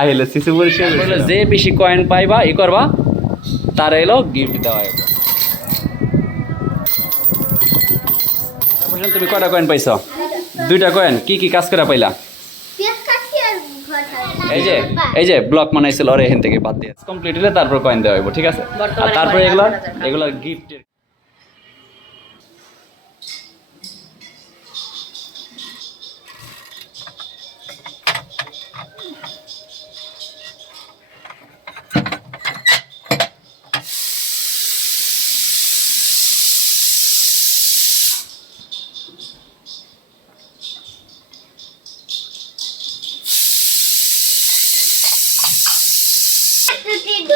আইলে শিশু পরিষ্কার বলে যে বেশি কয়েন পাইবা ই করবা তার এলো গিফট দেওয়া হবে। তুমি কয়টা কয়েন পাইছো? 2টা কয়েন। কি কি কাজ করে পাইলা? এই যে ব্লক বানাইছিল আর এখান থেকে বাদ দিয়ে কমপ্লিট হলে তারপর কয়েন দেওয়া হইব, ঠিক আছে? আর তারপরে এগুলা গিফটের।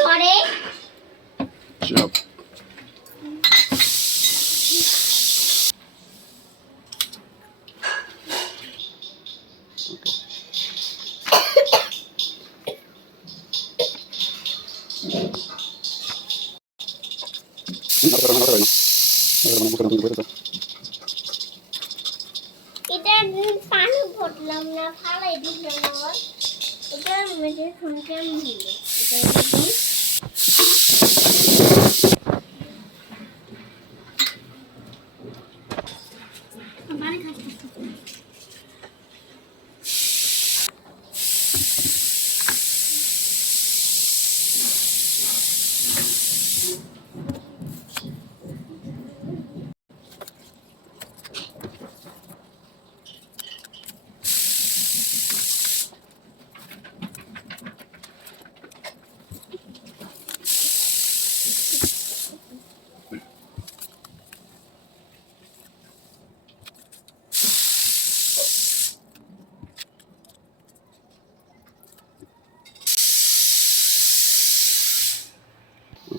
ধরে এটা পানি ভরলাম না, ফালাই দিলাম। এটা মেজে শুনতে আমি দিলে এটা দিই। পানি খাচ্ছি।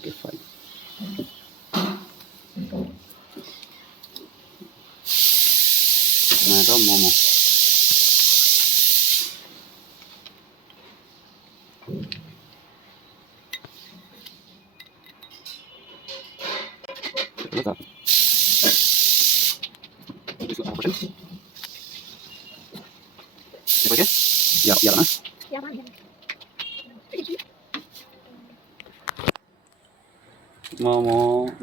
Okay, fine. Nah, momo. Letak. Apa sih? Apa ya? Ya, lah. Ya, mana? Momo,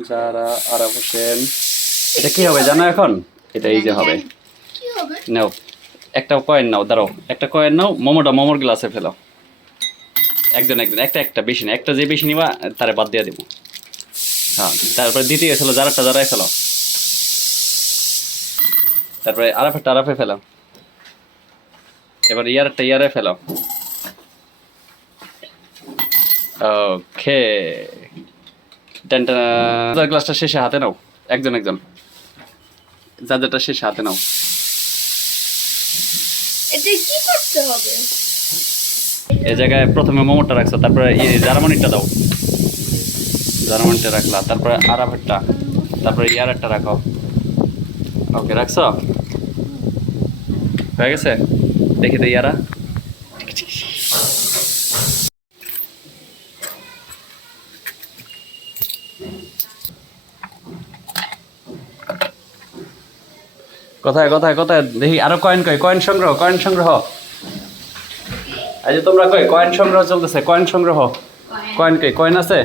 যারা, আরাফ হোসেন। এটা কি হবে জানো এখন? এটা এই যে হবে। কি হবে? নাও একটা কয়েন নাও, দাঁড়াও একটা কয়েন নাও, মোমোর গ্লাসে ফেলাও। একজন একটা বেশি না, একটা যে বেশি নিবা তারে বাদ দিয়ে দিব। হ্যাঁ, তারপরে দ্বিতীয় ফেলো, যারাই ফেলো। তারপরে আরাফে ফেলাও। এবার ইয়ারে ফেলাও। ওকে, গ্লাসটা শেষে হাতে নাও, একজন যারটা শেষে হাতে নাও। এটা কি করতে হবে? এই জায়গায় প্রথমে মোমোটা রাখছো, তারপরে জার্মানিটা দাও, জার্মানিটা রাখলা, তারপরে আরাফেরটা, তারপরে ইয়ারেরটা রাখো। ওকে, রাখছো? হয়ে গেছে? দেখি তো ইয়ারা। কোথায় দেখি আরো কয়েন সংগ্রহ। এই যে তোমরা কয়েন সংগ্রহ চলতেছে, কয়েন সংগ্রহ। কয়েন আছে?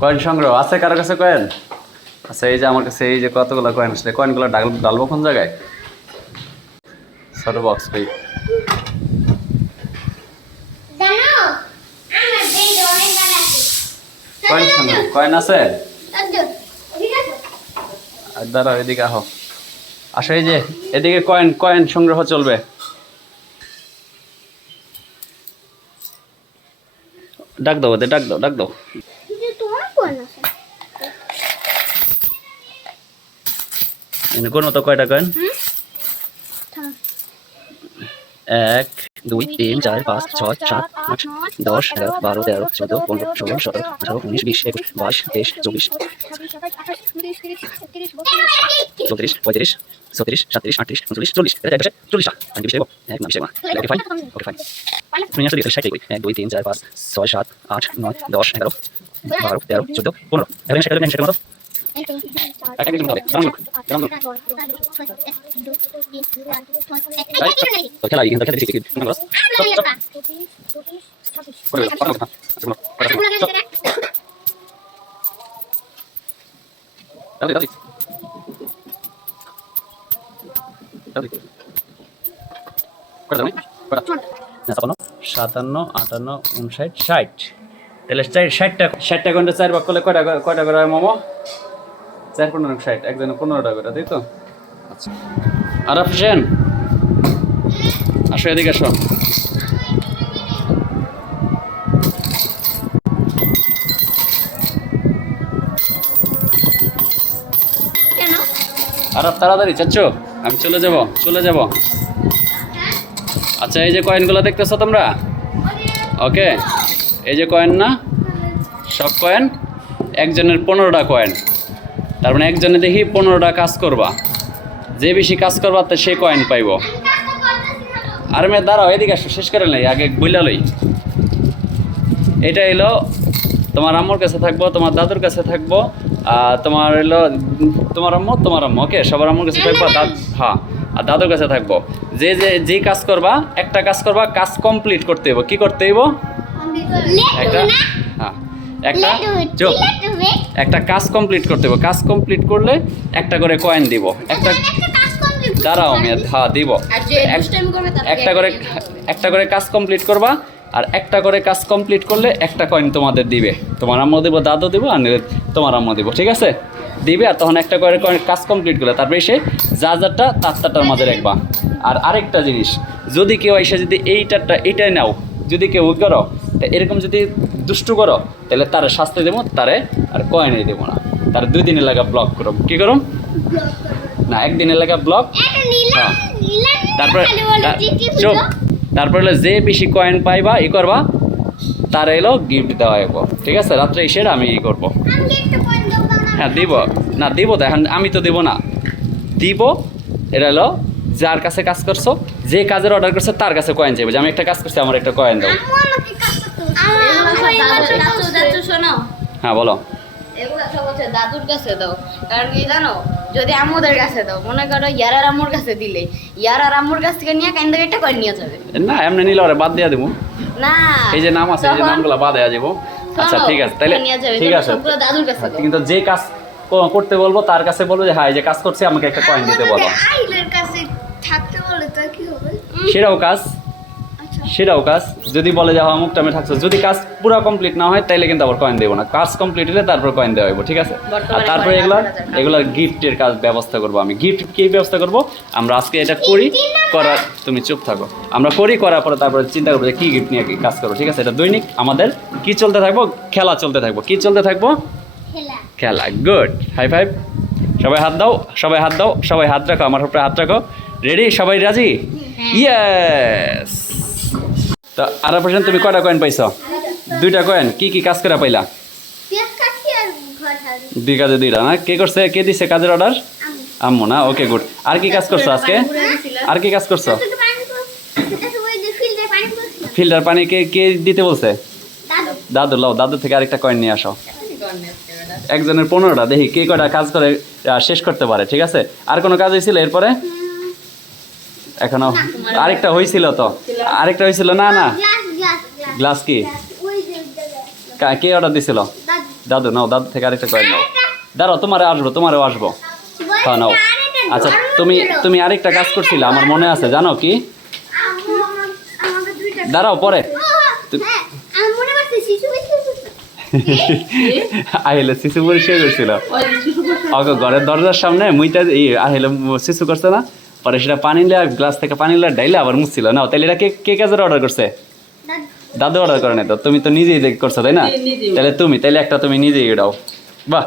কয়েন সংগ্রহ আছে কারো কাছে কয়েন? আচ্ছা, এই যে আমার কাছে এই যে কতগুলো কয়েন আসলে, কয়েনগুলো ডালবো কোন জায়গায়? ছোট বক্স কই? কয়েন আছে? দাঁড়াও, এদিকে আসো, এই যে এদিকে কয়েন সংগ্রহ চলবে। ডাক দাও। কোন মতো কয়টা কয়েন? 1 2 3 4 5 6 7 8 10 11 12 13 14 15 16 17 18 19 20 21 22 23 24 34 35 36 37 38 39 40 এটা যাচ্ছে 40টা আমি বেশি দেব এক না বেশি দেব না ওকে ফাইন তুমি আসলে 60 কই 1 2 3 4 5 6 7 8 9 10 11 12 13 14 15 এখন সেটা নেন সেটা মতো তো খেলা কিন্তু খেলা দেখি সাতান্ন আটান্ন 59 60 তাহলে 60টা ঘন্টা 4 ভাগ করলে কয়টা করে হয় মোমো 4 15 60 একজনে 15টা করে তাই তো আচ্ছা আরাফ হোসেন আসো এদিকে আসো কেন আরাফ তাড়াতাড়ি চাচ্ছ আমি চলে যাব আচ্ছা এই যে কয়েনগুলো দেখতেছো তোমরা ওকে এই যে কয়েন না সব কয়েন একজনের 15টা কয়েন তার মানে একজনে দেখি 15টা কাজ করবা যে বেশি কাজ করবা তো সে কয়েন পাইব আর মেয়ে দাঁড়াও এদিকে আসো শেষ করে নাই আগে বইলা লই এটা এলো তোমার আম্মুর কাছে থাকবো তোমার দাদুর কাছে থাকবো তোমার এলো তোমার আম্মু ওকে সবার আম্মুর কাছে থাকবো হ্যাঁ আর দাদুর কাছে থাকবো যে কাজ করবা একটা কাজ করবা কাজ কমপ্লিট করতে হইব কি করতে হইব একটা হ্যাঁ একটা চুপ একটা কাজ কমপ্লিট করতে হইব কাজ কমপ্লিট করলে একটা করে কয়েন দিব একটা দাঁড়াও মেয়ে হ্যাঁ দিব একটা করে কাজ কমপ্লিট করবা আর একটা করে কাজ কমপ্লিট করলে একটা কয়েন তোমাদের দিবে তোমার আম্মু দিব দাদু দিব আর তোমার আম্মু দিব ঠিক আছে দিবে আর তখন একটা করে কাজ কমপ্লিট করলে তারপরে এসে যারটা তারটার মাঝে রাখবা আর আরেকটা জিনিস যদি কেউ এসে যদি এইটাই নাও যদি কেউ করো তা এরকম যদি দুষ্টু করো তাহলে তার শাস্তি দেবো তারে আর কয়েনই দেবো না তার 2 দিনের লাগা ব্লক করো কি করো না 1 দিনের লাগা ব্লক হ্যাঁ তারপরে হলো যে বেশি কয়েন পাইবা ই করবা তার এলো গিফট দেওয়া হইব ঠিক আছে রাত্রে এসে আমি ই করবো হ্যাঁ দিব না দিব তো এখন আমি তো দেবো না দিব এটা হলো যার কাছে কাজ করছো যে কাজের অর্ডার করছে তার কাছে কয়েন চাইবে যে আমি একটা কাজ করছি আমার একটা কয়েন দাও হ্যাঁ বলো এগুলো সব হচ্ছে দাদুর কাছে দাও কারণ কি জানো যদি আম্মুদের কাছে দাও মনে করো ইয়ারার আম্মুর কাছে দিলে ইয়ারার আম্মুর কাছ থেকে নিয়ে কাইন্দা একটা করে নিয়ে যাবে না এমনি নিলে ওরা বাদ দিয়া দেবো না এই যে নাম আছে এই যে নামগুলো বাদ দেওয়া যাবো আচ্ছা ঠিক আছে তাহলে ঠিক আছে সবগুলো দাদুর কাছে দাও কিন্তু যে কাজ করতে বলবো তার কাছে বলবো যে হ্যাঁ এই যে কাজ করছে আমাকে একটা কয়েন দিতে বলো আইলের কাছে থাকতে বলে তো কি হবে সেটাও কাজ যদি বলে যে হ্যাঁ অমুকটা আমি থাকছো যদি কাজ পুরো কমপ্লিট না হয় তাইলে কিন্তু আবার কয়েন দেবো না কাজ কমপ্লিট হলে তারপর কয়েন দেওয়া হইব ঠিক আছে আর তারপরে এগুলো গিফটের কাজ ব্যবস্থা করবো আমি গিফট কি ব্যবস্থা করবো আমরা আজকে এটা করার তুমি চুপ থাকো আমরা করার পরে তারপরে চিন্তা করবো যে কি গিফট নিয়ে কি কাজ করবো ঠিক আছে এটা দৈনিক আমাদের কি চলতে থাকবো খেলা চলতে থাকবো কি চলতে থাকবো খেলা গুড হাই ফাইভ সবাই হাত দাও সবাই হাত রাখো আমার উপরে হাত রাখো রেডি সবাই রাজি ইয়েস তো আর পার্সেন্ট তুমি কয়টা কয়েন পাইছো 2টা কয়েন কি কাজ করে পাইলা 2 কাজে 2টা না কে দিছে কাজের অর্ডার আম্মু না ওকে গুড আর কি কাজ করছো আজকে আর কি কাজ করছো ফিল্টার পানি কে দিতে বলছে দাদু লাও দাদু থেকে আরেকটা কয়েন নিয়ে আসো একজনের 15টা দেখি কে কয়টা কাজ করে শেষ করতে পারে ঠিক আছে আর কোনো কাজ হয়েছিল এরপরে এখনো আরেকটা হয়েছিল তো আরেকটা হয়েছিল না গ্লাস কি কে অর্ডার দিছিল দাদু নাও দাদু থেকে আরেকটা কয়েন নাও দাঁড়াও তোমারও আসবো হ্যাঁ নাও আচ্ছা তুমি আরেকটা কাজ করছিলে আমার মনে আছে জানো কি দাঁড়াও পরে আহিলে শিশু পরিষ্কার করছিল ঘরের দরজার সামনে মুইটা আহিলে শিশু করছে না পরে সেটা পানি গ্লাস থেকে পানি ডাইলে আবার মুছছিল না তাহলে এটা কে কাজের অর্ডার করছে দাদু অর্ডার করে নাই তো তুমি তো নিজেই করছো তাই না তাহলে একটা তুমি নিজেই দাও বাহ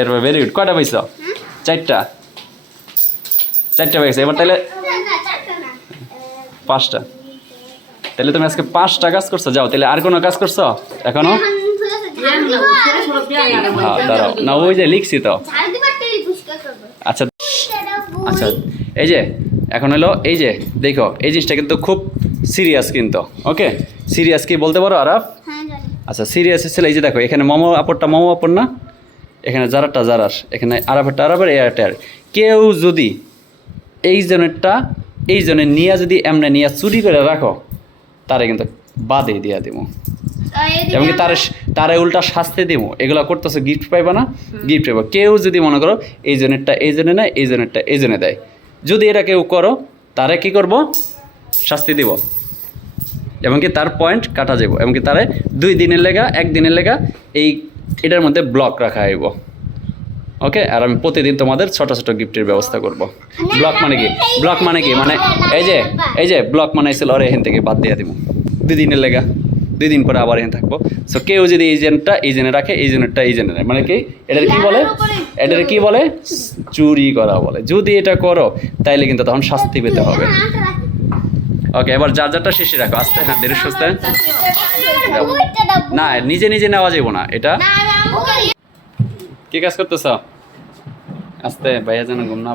এরপর ভেরি গুড কয়টা পাইছো 4টা পাইছো এবার তাহলে 5টা তাহলে তুমি আজকে 5টা কাজ করছো যাও তাহলে আর কোনো কাজ করছো এখনো না ছেড়ে ছোট দেয়া না হ্যাঁ দাঁড়াও না ওই যে লিখছি তো ঝাড় দিবার তেল ফুসকা করবো আচ্ছা সেটা বই। আচ্ছা এই যে এখন হলো এই যে দেখো এই জিনিসটা কিন্তু খুব সিরিয়াস কিন্তু ওকে সিরিয়াস কি বলতে পারো আরাফ হ্যাঁ জানি আচ্ছা সিরিয়াস ছিল এই যে দেখো এখানে মোমো আপর না এখানে জারারটা জারার এখানে আরাফেরটা আরাফের এই আরেকটা আর। কেউ যদি এই জনেরটা এই জনের নিয়ে যদি এমনি নিয়ে চুরি করে রাখো তারে কিন্তু বাদে দিয়া দিব এমনকি তারে উল্টা শাস্তি দিব এগুলো করতেছে গিফট পাইবা না গিফট পাইবা কেউ যদি মনে করো এই জনেরটা এই জনে নেয় এই জনেরটা এই জনে দেয় যদি এটা কেউ করো তারে কি করব শাস্তি দিব এমনকি তার পয়েন্ট কাটা যাব এমনকি তারে 2 দিনের লেগা 1 দিনের লেগা এই এটার মধ্যে ব্লক রাখা হইব ওকে আর আমি প্রতিদিন তোমাদের ছোট ছোট গিফটের ব্যবস্থা করব ব্লক মানে কি ব্লক মানে কি মানে এই যে ব্লক মানে ছিল আর এখান থেকে বাদ দিয়ে দিব 2 দিনের লেগা 2 দিন পরে আবার এখানে থাকবো সো কেউ যদি এই জেনটা এই জেনে রাখে এই জেনেরটা এই জেনে নেয় মানে কি এটার কি বলে এটার কি বলে চুরি করা বলে যদি এটা করো তাইলে কিন্তু তখন শাস্তি পেতে হবে ওকে এবার যার যারটা শেষে রাখো আস্তে হ্যাঁ ধীরে সুস্থে না নিজে নিজে নেওয়া যাবো না এটা কি কাজ করতেছ আস্তে ভাইয়া যেন ঘুম না